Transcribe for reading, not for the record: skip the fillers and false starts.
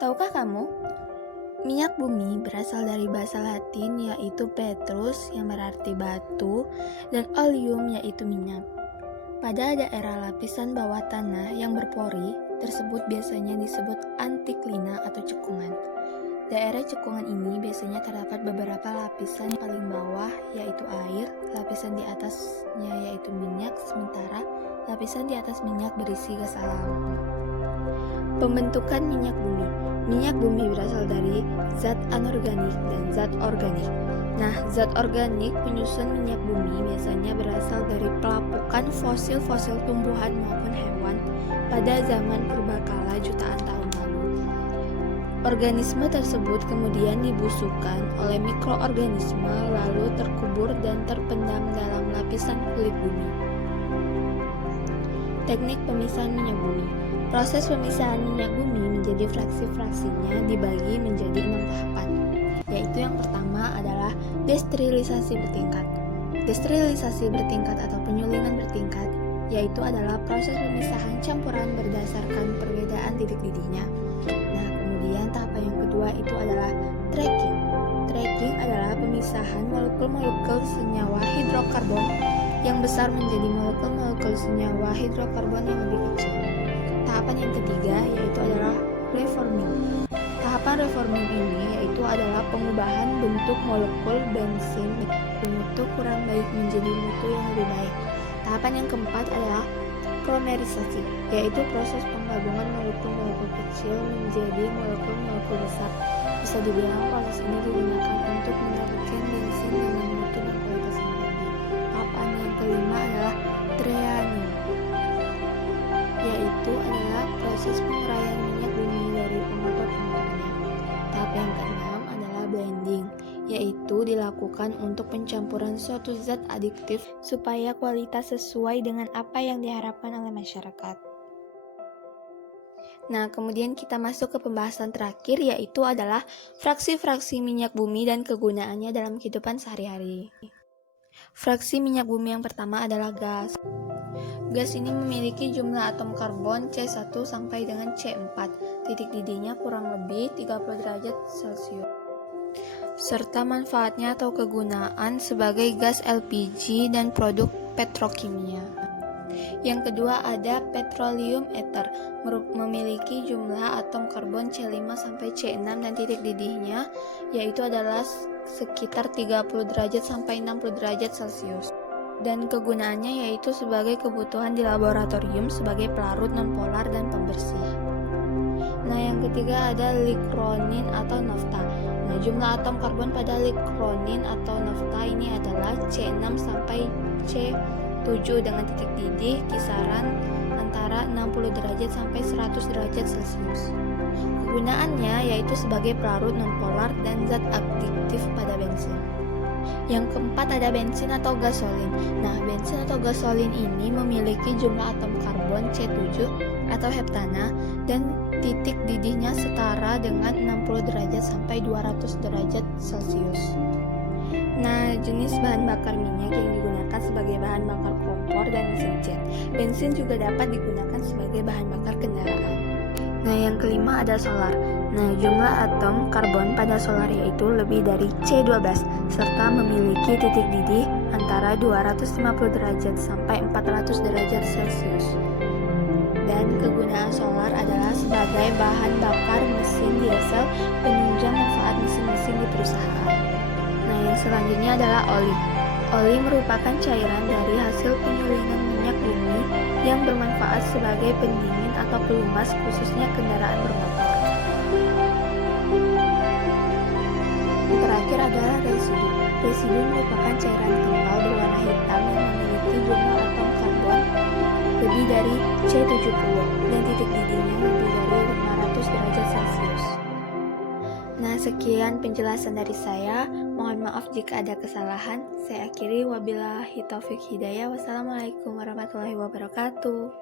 Tahukah kamu, minyak bumi berasal dari bahasa Latin yaitu petrus yang berarti batu dan oleum yaitu minyak. Pada daerah lapisan bawah tanah yang berpori tersebut biasanya disebut antiklina atau cekungan. Daerah cekungan ini biasanya terdapat beberapa lapisan paling bawah yaitu air, lapisan di atasnya yaitu minyak, sementara lapisan di atas minyak berisi gas alam. Pembentukan minyak bumi. Minyak bumi berasal dari zat anorganik dan zat organik. Nah, zat organik penyusun minyak bumi biasanya berasal dari pelapukan fosil-fosil tumbuhan maupun hewan pada zaman purbakala jutaan tahun lalu. Organisme tersebut kemudian dibusukkan oleh mikroorganisme lalu terkubur dan terpendam dalam lapisan kulit bumi. Teknik pemisahan minyak bumi. Proses pemisahan minyak bumi menjadi fraksi-fraksinya dibagi menjadi 6 tahapan, yaitu yang pertama adalah desterilisasi bertingkat. Desterilisasi bertingkat atau penyulingan bertingkat, yaitu adalah proses pemisahan campuran berdasarkan perbedaan titik didihnya. Nah, kemudian tahapan yang kedua itu adalah tracking. Tracking adalah pemisahan molekul-molekul senyawa hidrokarbon yang besar menjadi molekul-molekul senyawa hidrokarbon yang lebih kecil. Tahapan yang ketiga yaitu adalah reforming. Tahapan reforming ini yaitu adalah pengubahan bentuk molekul bensin dari mutu kurang baik menjadi mutu yang lebih baik. Tahapan yang keempat adalah polimerisasi, yaitu proses penggabungan molekul-molekul kecil menjadi molekul-molekul besar. Bisa dibilang proses ini digunakan untuk mendapatkan bensin dengan mutu dan kualitas yang tinggi. Tahapan yang kelima adalah trianing, yaitu adalah proses penguraian minyak bumi dari pengotor-pengotornya. Tahap yang keenam adalah blending, yaitu dilakukan untuk pencampuran suatu zat adiktif supaya kualitas sesuai dengan apa yang diharapkan oleh masyarakat. Nah, kemudian kita masuk ke pembahasan terakhir, yaitu adalah fraksi-fraksi minyak bumi dan kegunaannya dalam kehidupan sehari-hari. Fraksi minyak bumi yang pertama adalah gas. Gas ini memiliki jumlah atom karbon C1 sampai dengan C4, titik didihnya kurang lebih 30 derajat Celcius. Serta manfaatnya atau kegunaan sebagai gas LPG dan produk petrokimia. Yang kedua ada petroleum ether, memiliki jumlah atom karbon C5 sampai C6 dan titik didihnya yaitu adalah sekitar 30 derajat sampai 60 derajat Celcius. Dan kegunaannya yaitu sebagai kebutuhan di laboratorium sebagai pelarut nonpolar dan pembersih. Nah, yang ketiga ada likronin atau nafta. Nah, jumlah atom karbon pada likronin atau nafta ini adalah C6 sampai C7 dengan titik didih kisaran antara 60 derajat sampai 100 derajat Celcius. Kegunaannya yaitu sebagai pelarut nonpolar dan zat adiktif pada bensin. Yang keempat ada bensin atau gasolin. Nah, bensin atau gasolin ini memiliki jumlah atom karbon C7 atau heptana dan titik didihnya setara dengan 60 derajat sampai 200 derajat Celcius. Nah, jenis bahan bakar minyak yang digunakan sebagai bahan bakar kompor dan mesin jet. Bensin juga dapat digunakan sebagai bahan bakar kendaraan. Nah, yang kelima ada solar. Nah, jumlah atom karbon pada solar yaitu lebih dari C12 serta memiliki titik didih antara 250 derajat sampai 400 derajat Celcius. Dan kegunaan solar adalah sebagai bahan bakar mesin diesel penunjang manfaat mesin-mesin di perusahaan. Nah, yang selanjutnya adalah oli. Oli merupakan cairan dari hasil penyulingan minyak bumi yang bermanfaat sebagai pendingin atau pelumas khususnya kendaraan bermotor. Terakhir adalah residu. Residu merupakan cairan kental berwarna hitam yang memiliki jumlah atom karbon lebih dari C70 dan titik didihnya lebih dari 500 derajat Celcius. Nah, sekian penjelasan dari saya. Mohon maaf jika ada kesalahan. Saya akhiri wabillahi taufik hidayah. Wassalamualaikum warahmatullahi wabarakatuh.